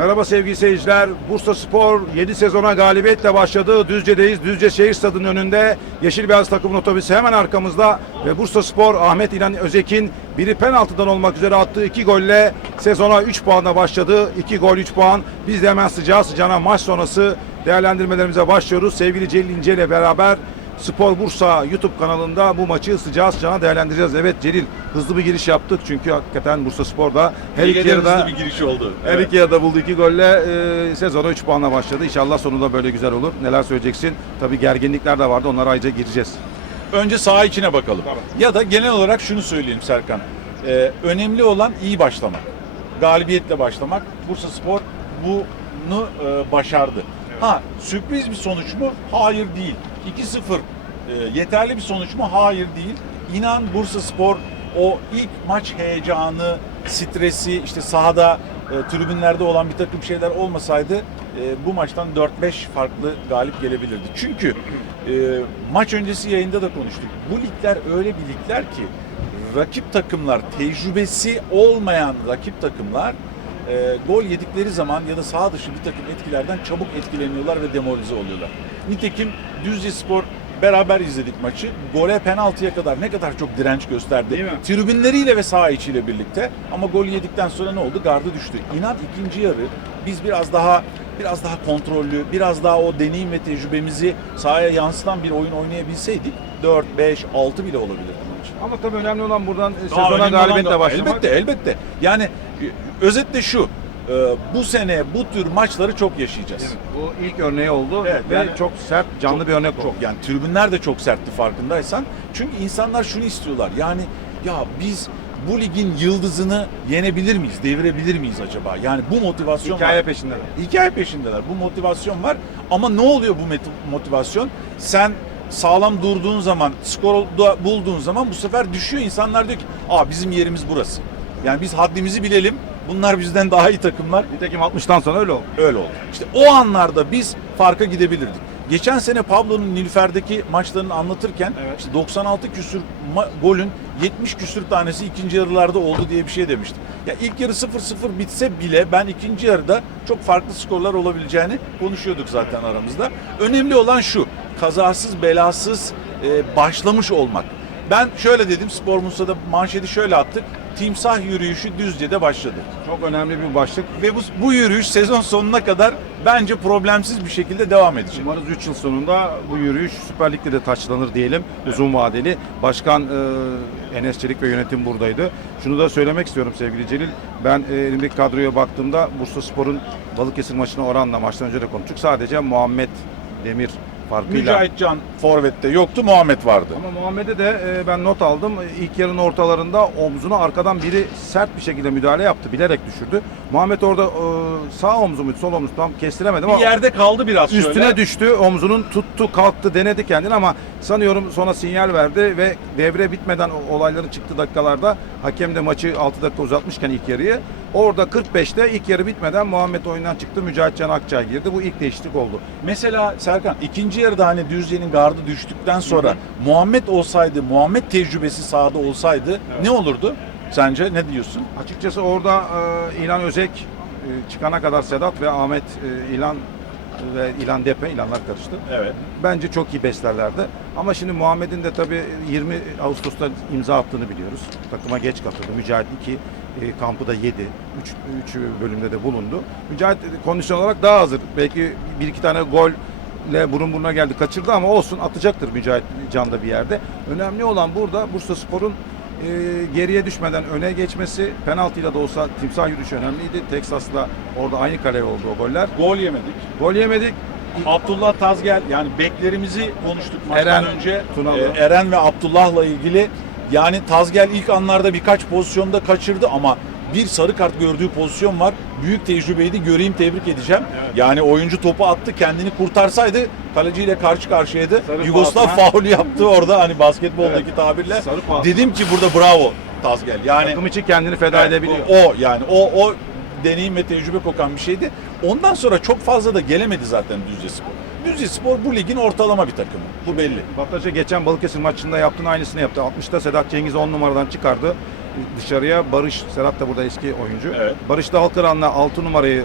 Merhaba sevgili seyirciler. Bursa Spor 7 sezona galibiyetle başladı. Düzce'deyiz. Düzce şehir stadının önünde. Yeşil Beyaz takımın otobüsü hemen arkamızda. Ve Bursa Spor Ahmet İlhan Özek'in biri penaltıdan olmak üzere attığı 2 golle sezona 3 puanla başladı. 2 gol 3 puan. Biz de hemen sıcağı sıcağına maç sonrası değerlendirmelerimize başlıyoruz. Sevgili Celil İnce ile beraber Spor Bursa YouTube kanalında bu maçı sıcağı sıcağına değerlendireceğiz. Evet Celil hızlı bir giriş yaptık çünkü hakikaten Bursa Spor'da her iki yarıda bir giriş oldu. her iki yarıda buldu iki golle e, sezona 3 puanla başladı. İnşallah sonunda böyle güzel olur. Neler söyleyeceksin? Tabii gerginlikler de vardı. Onlara ayrıca gireceğiz. Önce saha içine bakalım. Tabii. Ya da genel olarak şunu söyleyeyim Serkan. Ee, önemli olan iyi başlamak. Galibiyetle başlamak. Bursa Spor bunu e, başardı. Ha sürpriz bir sonuç mu? Hayır değil. 2-0 e, yeterli bir sonuç mu? Hayır değil. İnan Bursa Spor o ilk maç heyecanı, stresi, işte sahada e, tribünlerde olan bir takım şeyler olmasaydı e, bu maçtan 4-5 farklı galip gelebilirdi. Çünkü e, maç öncesi yayında da konuştuk. Bu ligler öyle bir ligler ki rakip takımlar, tecrübesi olmayan rakip takımlar e, gol yedikleri zaman ya da sağ dışı bir takım etkilerden çabuk etkileniyorlar ve demoralize oluyorlar. Nitekim Düzce Spor beraber izledik maçı. Gole penaltıya kadar ne kadar çok direnç gösterdi. Değil mi? Tribünleriyle ve saha içiyle birlikte. Ama gol yedikten sonra ne oldu? Gardı düştü. İnan ikinci yarı biz biraz daha biraz daha kontrollü, biraz daha o deneyim ve tecrübemizi sahaya yansıtan bir oyun oynayabilseydik 4, 5, 6 bile olabilirdi maç. Ama tabii önemli olan buradan e, Daha sezona galibiyetle başlamak. Elbette, elbette. Yani e, özetle şu, bu sene bu tür maçları çok yaşayacağız. Evet, Bu ilk örneği oldu Evet, ve yani- çok sert, canlı bir örnek oldu. Çok yani tribünler de çok sertti farkındaysan. Çünkü insanlar şunu istiyorlar. Yani ya biz bu ligin yıldızını yenebilir miyiz? Devirebilir miyiz acaba? Yani bu motivasyon Hikaye var. peşinde. Hikaye peşindeler. Bu motivasyon var. Ama ne oluyor bu motivasyon? Sen sağlam durduğun zaman, skor bulduğun zaman bu sefer düşüyor. İnsanlar diyor ki, "Aa bizim yerimiz burası." Yani biz haddimizi bilelim. Bunlar bizden daha iyi takımlar. Nitekim 60'tan sonra öyle oldu. Öyle oldu. İşte o anlarda biz farka gidebilirdik. Geçen sene Pablo'nun Nilüfer'deki maçlarını anlatırken Evet. işte 96 küsür golün 70 küsür tanesi ikinci yarılarda oldu diye bir şey demiştim. Ya ilk yarı 0-0 bitse bile ben ikinci yarıda çok farklı skorlar olabileceğini konuşuyorduk zaten aramızda. Önemli olan şu. Kazasız belasız e, başlamış olmak. Ben şöyle dedim Spor Musa'da manşeti şöyle attık. Timsah yürüyüşü Düzce'de başladı. Çok önemli bir başlık. Ve bu, bu yürüyüş sezon sonuna kadar bence problemsiz bir şekilde devam edecek. Umarız 3 yıl sonunda bu yürüyüş Süper Lig'de de taçlanır diyelim. Uzun vadeli. Başkan e, Enes Çelik ve yönetim buradaydı. Şunu da söylemek istiyorum sevgili Celil. Ben e, elimdeki kadroya baktığımda Bursa Spor'un Balıkesir maçına oranla maçtan önce de konuştuk. Sadece Muhammed Demir farkıyla. Mücahit Can Forvet'te yoktu, Muhammed vardı. Ama Muhammed'e de e, ben not aldım. İlk yarının ortalarında omzuna arkadan biri sert bir şekilde müdahale yaptı. Bilerek düşürdü. Muhammed orada e, sağ omzu muydu, sol omzu tam kestiremedim Bir ama yerde kaldı biraz üstüne şöyle. düştü. Omzunun tuttu, kalktı, denedi kendini ama sanıyorum sonra sinyal verdi ve devre bitmeden o- olayların çıktığı dakikalarda hakem de maçı 6 dakika uzatmışken ilk yarıyı orada 45'te ilk yarı bitmeden Muhammed oyundan çıktı. Mücahit Can Akçay girdi. Bu ilk değişiklik oldu. Mesela Serkan ikinci yarıda hani Düzce'nin gardı düştükten sonra Muhammed olsaydı, Muhammed tecrübesi sahada olsaydı ne olurdu? Sence ne diyorsun? Açıkçası orada e, İlhan Özek e, çıkana kadar Sedat ve Ahmet e, İlhan ve İlhan Depe, İlhanlar karıştı. Evet. Bence çok iyi beslerlerdi. Ama şimdi Muhammed'in de tabii 20 Ağustos'ta imza attığını biliyoruz. Takıma geç katıldı. Mücahit 2 e, kampı da 7. 3, 3 bölümde de bulundu. Mücahit kondisyon olarak daha hazır. Belki bir iki tane gol ile burun buruna geldi kaçırdı ama olsun atacaktır Mücahit Can'da bir yerde. Önemli olan burada Bursa Spor'un e, geriye düşmeden öne geçmesi penaltıyla da olsa timsah yürüyüşü önemliydi. Texas'la orada aynı kale oldu o goller. Gol yemedik. Gol yemedik. Abdullah Tazgel yani beklerimizi konuştuk maçtan Eren önce. Tunalı. Ee, Eren ve Abdullah'la ilgili yani Tazgel ilk anlarda birkaç pozisyonda kaçırdı ama bir sarı kart gördüğü pozisyon var. Büyük tecrübeydi. Göreyim tebrik edeceğim. Yani oyuncu topu attı kendini kurtarsaydı kaleciyle karşı karşıyaydı. Sarı Yugoslav pahasına. faul yaptı orada hani basketboldaki Evet. tabirle. Dedim ki burada bravo Tazgel. Yani Takım için kendini feda Evet, edebiliyor. O, o yani o o deneyim ve tecrübe kokan bir şeydi. Ondan sonra çok fazla da gelemedi zaten Düzce Spor. Düzce Spor bu ligin ortalama bir takımı. Bu belli. Bataş'a geçen Balıkesir maçında yaptığın aynısını yaptı. 60'ta Sedat Cengiz 10 numaradan çıkardı. Dışarıya Barış, Serhat da burada eski oyuncu. Evet. Barış da Altıran'la 6 numarayı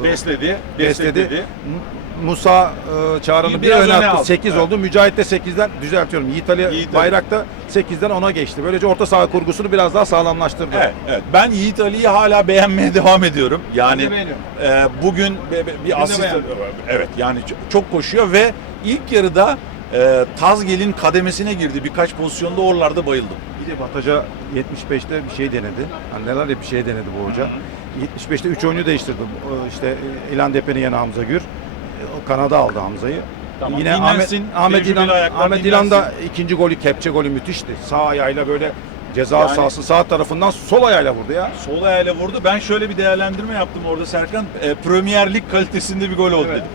e, Besledi, besledi. Musa e, Çağrı'nı bir öne attı. aldı. 8 Evet. oldu. Mücahit de 8'den düzeltiyorum. Yiğit Ali Yiğit Ali. Bayrak da 8'den 10'a geçti. Böylece orta saha kurgusunu biraz daha sağlamlaştırdı. Evet, evet. Ben Yiğit Ali'yi hala beğenmeye devam ediyorum. Yani Ben e, bugün be- be- bir de asist evet yani çok koşuyor ve ilk yarıda e, Tazgel'in kademesine girdi. Birkaç pozisyonda oralarda bayıldım. Bir de Bataja 75'te bir şey denedi. Hani neler ya bir şey denedi bu hoca. 75'te 3 oyuncu değiştirdi. O İşte e, İlan Depe'nin yanına Hamza Gür. E, Kanada aldı Hamza'yı. Tamam, Yine Ahmet, dinlensin, Ahmet İlan, ayaklar Ahmet İlan da ikinci golü, kepçe golü müthişti. Sağ ayağıyla böyle ceza Yani- sahası sağ tarafından sol ayağıyla vurdu ya. Sol ayağıyla vurdu. Ben şöyle bir değerlendirme yaptım orada Serkan. E, Premier Lig kalitesinde bir gol oldu Evet. dedim.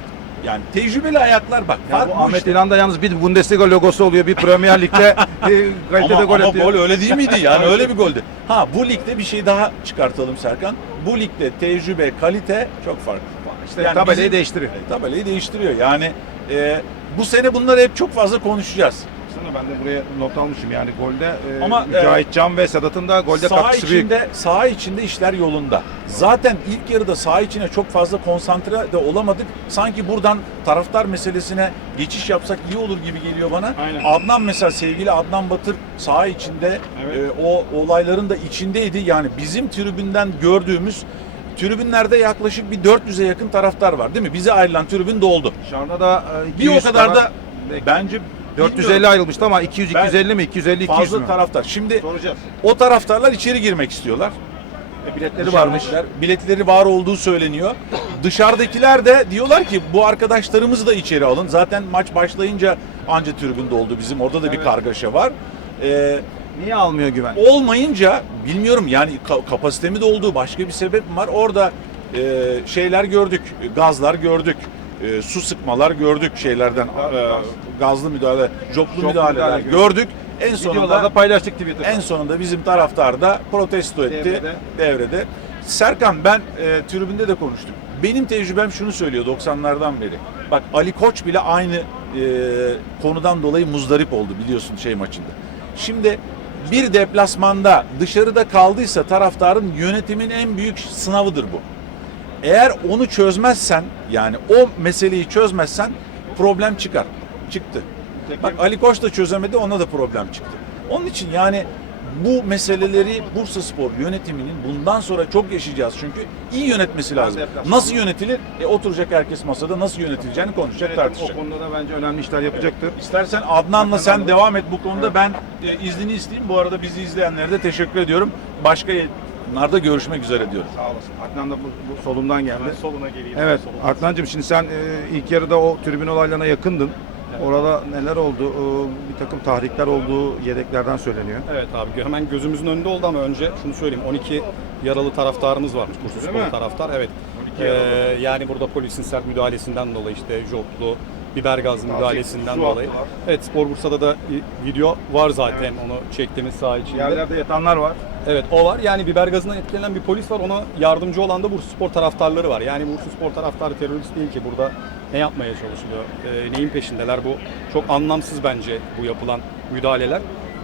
Yani tecrübeli ayaklar bak. Ya bu Ahmet işte. İlan da yalnız bir Bundesliga logosu oluyor, bir Premier Lig'de e, kalitede ama, gol ama atıyor. gol öyle değil miydi? Yani öyle bir goldü. Ha bu ligde bir şey daha çıkartalım Serkan. Bu ligde tecrübe, kalite çok farklı. İşte Yani tabelayı bizim- değiştiriyor. E, tabelayı değiştiriyor. Yani e, bu sene bunları hep çok fazla konuşacağız. Sana ben de buraya not almışım yani golde e, Ama, Mücahit Can ve Sedat'ın da golde saha katkısı büyük. içinde, saha içinde işler yolunda. Zaten ilk yarıda saha içine çok fazla konsantre de olamadık. Sanki buradan taraftar meselesine geçiş yapsak iyi olur gibi geliyor bana. Aynen. Adnan mesela sevgili Adnan Batır saha içinde Evet. e, o olayların da içindeydi. Yani bizim tribünden gördüğümüz tribünlerde yaklaşık bir 400'e yakın taraftar var değil mi? Bize ayrılan tribün doldu. Dışarıda da e, Bir o 200 kadar da bence 450 bilmiyorum, ayrılmıştı ama 200 Ben- 250 mi 250 200 fazla mü? taraftar. Şimdi Soracağız. o taraftarlar içeri girmek istiyorlar. E, biletleri varmış. Biletleri var olduğu söyleniyor. Dışarıdakiler de diyorlar ki bu arkadaşlarımızı da içeri alın. Zaten maç başlayınca anca tribünde oldu bizim. Orada da bir Evet. kargaşa var. Ee, Niye almıyor güven? olmayınca bilmiyorum yani ka- kapasitemi de olduğu başka bir sebep mi var? Orada e, şeyler gördük, gazlar gördük. E, su sıkmalar gördük şeylerden, e, gazlı müdahale, joplu Joplu müdahaleler müdahale gördük. En sonunda Videolarda paylaştık Twitter'da. en sonunda bizim taraftar da protesto etti Devrede. devrede. Serkan ben e, tribünde de konuştuk. Benim tecrübem şunu söylüyor 90'lardan beri. Bak Ali Koç bile aynı e, konudan dolayı muzdarip oldu biliyorsun şey maçında. Şimdi bir deplasmanda dışarıda kaldıysa taraftarın yönetimin en büyük sınavıdır bu. Eğer onu çözmezsen yani o meseleyi çözmezsen problem çıkar. Çıktı. Bak Ali Koç da çözemedi ona da problem çıktı. Onun için yani bu meseleleri Bursa Spor yönetiminin bundan sonra çok yaşayacağız çünkü iyi yönetmesi lazım. Nasıl yönetilir? E, oturacak herkes masada nasıl yönetileceğini konuşacak, Yönetim tartışacak. o konuda da bence önemli işler yapacaktır. İstersen Adnan'la sen Adnan'la- devam et bu konuda. Ben e, iznini isteyeyim. Bu arada bizi izleyenlere de teşekkür ediyorum. Başka yayınlarda görüşmek üzere diyorum. Sağ olasın. Adnan da bu, bu solumdan geldi. Ben soluna geleyim. Evet Soluna. Adnancığım şimdi sen e, ilk yarıda o tribün olaylarına yakındın. Orada neler oldu? E, bir takım tahrikler olduğu yedeklerden söyleniyor. Evet abi hemen gözümüzün önünde oldu ama önce şunu söyleyeyim 12 yaralı taraftarımız varmış mi? Spor taraftar. Evet. 12 Ee, yani burada polisin sert müdahalesinden dolayı işte joplu, biber Tazik, müdahalesinden su dolayı. attılar. Evet Spor Bursa'da da i- video var zaten onu çektiğimiz saha içinde. Yerlerde yatanlar var. Evet o var. Yani biber gazından etkilenen bir polis var. Ona yardımcı olan da Bursa Spor taraftarları var. Yani Bursa Spor taraftarı terörist değil ki. Burada ne yapmaya çalışılıyor? Ee, neyin peşindeler? Bu çok anlamsız bence bu yapılan müdahaleler.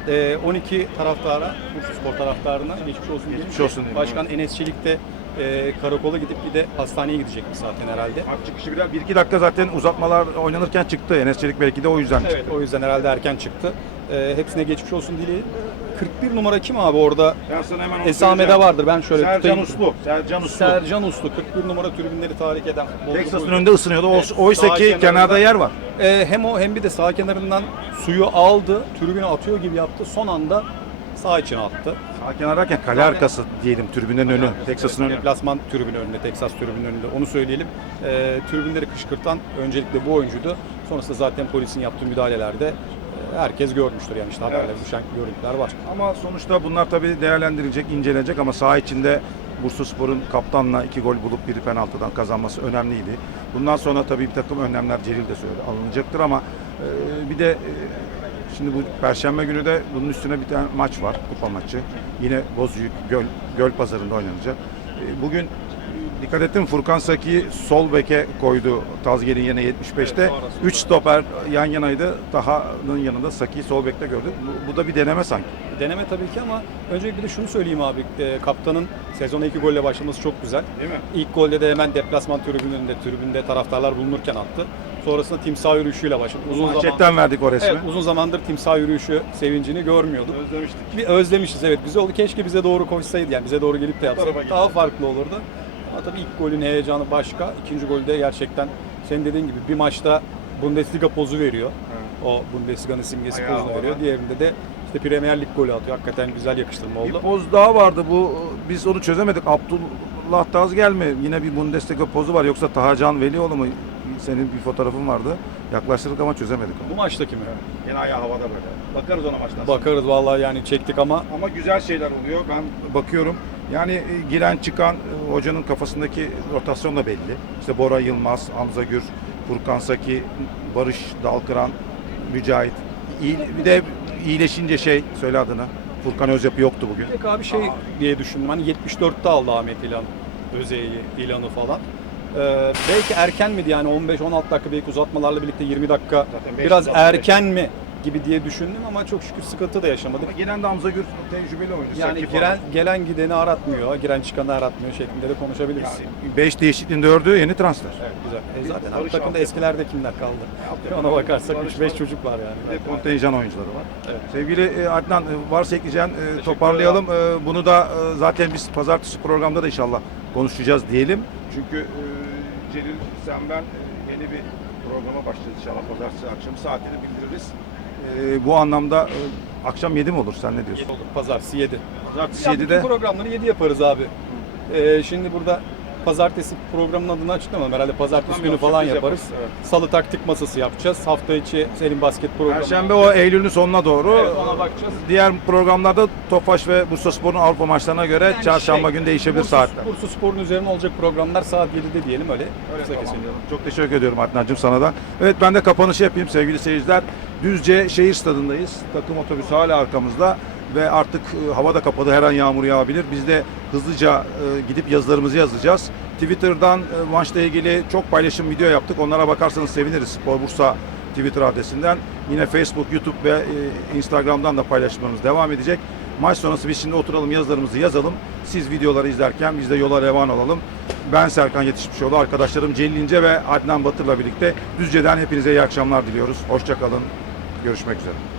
Ee, 12 taraftara, Bursa Spor taraftarına geçmiş olsun diyelim. Geçmiş olsun diyelim, Başkan Enes Çelik de e, karakola gidip bir de hastaneye gidecekmiş zaten herhalde. Maç çıkışı biraz 1-2 dakika zaten uzatmalar oynanırken çıktı. Enes Çelik belki de o yüzden Evet çıktı. o yüzden herhalde erken çıktı. Ee, hepsine geçmiş olsun dileyelim. 41 numara kim abi orada? Ben sana hemen onu Esamede söyleyeceğim. vardır. Ben şöyle Sercan tutayım. Uslu. Sercan Uslu. Sercan Uslu 41 numara tribünleri tahrik eden. futbolcu Texas'ın buydu. önünde ısınıyordu. Evet, Oysa sağ ki kenarında- kenarda yer var. Ee, hem o hem bir de sağ kenarından suyu aldı, tribüne atıyor gibi yaptı. Son anda sağ içine attı. Sağ kenar derken kale arkası diyelim tribünlerin önü. Texas'ın önü. Deplasman tribünü önünde, Texas tribünün önünde. Onu söyleyelim. Ee, tribünleri kışkırtan öncelikle bu oyuncuydu. Sonrasında zaten polisin yaptığı müdahalelerde e, herkes görmüştür. Yani işte haberlere düşen görüntüler var. Ama sonuçta bunlar tabii değerlendirilecek, incelenecek ama saha içinde Bursaspor'un kaptanla iki gol bulup bir penaltıdan kazanması önemliydi. Bundan sonra tabii bir takım önlemler Celil de söyledi alınacaktır ama e, bir de e, şimdi bu Perşembe günü de bunun üstüne bir tane maç var, kupa maçı. Yine Bozüyük Göl, Göl Pazarı'nda oynanacak. E, bugün Dikkat ettim Furkan Saki sol beke koydu Tazger'in yerine 75'te. Evet. 3 stoper yan yanaydı. Taha'nın yanında Saki sol bekte gördük. Bu, bu da bir deneme sanki. Deneme tabii ki ama öncelikle de şunu söyleyeyim abi. E, kaptanın sezona iki golle başlaması çok güzel. Değil mi? İlk golde de hemen deplasman tribününde, tribünde taraftarlar bulunurken attı. Sonrasında timsah yürüyüşüyle başladı. Uzun zaman, verdik o resmi. evet, uzun zamandır timsah yürüyüşü sevincini görmüyorduk. Özlemiştik. Bir özlemişiz evet güzel oldu. Keşke bize doğru koşsaydı yani bize doğru gelip de yapsaydı. Daha farklı olurdu. Ama tabii ilk golün heyecanı başka. İkinci golde gerçekten senin dediğin gibi bir maçta Bundesliga pozu veriyor. O Bundesliga'nın simgesi Ayağı pozunu veriyor. havada. Diğerinde de işte Premier Lig golü atıyor. Hakikaten güzel yakıştırma Bir oldu. poz daha vardı bu biz onu çözemedik. Abdullah Tazgel mi? Yine bir Bundesliga pozu var yoksa Tahacan Velioğlu mu? Senin bir fotoğrafın vardı. Yaklaştırdık ama çözemedik Bu onu. maçtaki mi? Yine ayağı havada böyle. Bakarız ona maçtan. Bakarız vallahi yani çektik ama Ama güzel şeyler oluyor. Ben bakıyorum. Yani e, giren çıkan e, hocanın kafasındaki rotasyon da belli. İşte Bora Yılmaz, Hamza Gür, Furkan Saki, Barış Dalkıran, Mücahit. İyi, bir de iyileşince şey söyle adını. Furkan Özyapı yoktu bugün. Tek abi şey diye düşündüm. Hani 74'te aldı Ahmet İlhan Özey'i, İlhan'ı falan. Ee, belki erken miydi yani 15-16 dakika belki uzatmalarla birlikte 20 dakika Zaten biraz erken mi gibi diye düşündüm ama çok şükür sıkıntı da yaşamadık. Ama Giren de Hamza Gür tecrübeli oyuncu. Yani Saki giren falan. gelen gideni aratmıyor, giren çıkanı aratmıyor şeklinde de konuşabiliriz. Yani beş değişikliğin dördü yeni transfer. Evet güzel. E zaten abi takımda eskilerde kimler kaldı? Ona bakarsak Barış 3-5 var. çocuk var yani. de kontenjan oyuncuları var. Evet. Sevgili e, Adnan e, varsa ekleyeceğin e, toparlayalım. Bunu da zaten biz pazartesi programda da inşallah konuşacağız diyelim. Çünkü Celil sen ben yeni bir programa başlayacağız inşallah pazartesi akşamı saatini bildiririz. E, Bu anlamda e, akşam 7 mi olur sen ne diyorsun? 7 olur. Pazartesi 7. Pazartesi Ya 7'de bütün programları 7 yaparız abi. Ee, şimdi burada pazartesi programın adını açıklamam. Herhalde pazartesi Tamam, günü falan yaparız. yaparız, evet. Salı taktik masası yapacağız. Hafta içi senin basket programı. Perşembe o Eylül'ün sonuna doğru. Evet, ona bakacağız. Diğer programlarda Tofaş ve Bursaspor'un Avrupa maçlarına göre Yani çarşamba şey, günü değişebilir Bursa- saatler. Bursa Spor'un üzerine olacak programlar saat 7'de diyelim öyle. Kısa Tamam. keselim. Çok teşekkür ediyorum Adnan'cığım sana da. Evet ben de kapanışı yapayım sevgili seyirciler. Düzce şehir stadındayız. Takım otobüsü hala arkamızda ve artık e, hava da kapadı her an yağmur yağabilir. Biz de hızlıca e, gidip yazılarımızı yazacağız. Twitter'dan e, maçla ilgili çok paylaşım video yaptık. Onlara bakarsanız seviniriz. Spor Bursa Twitter adresinden. Yine Facebook, YouTube ve e, Instagram'dan da paylaşımlarımız devam edecek. Maç sonrası biz şimdi oturalım yazılarımızı yazalım. Siz videoları izlerken biz de yola revan olalım. Ben Serkan Yetişmişoğlu, arkadaşlarım Celil İnce ve Adnan Batır'la birlikte Düzce'den hepinize iyi akşamlar diliyoruz. Hoşçakalın. Görüşmek üzere.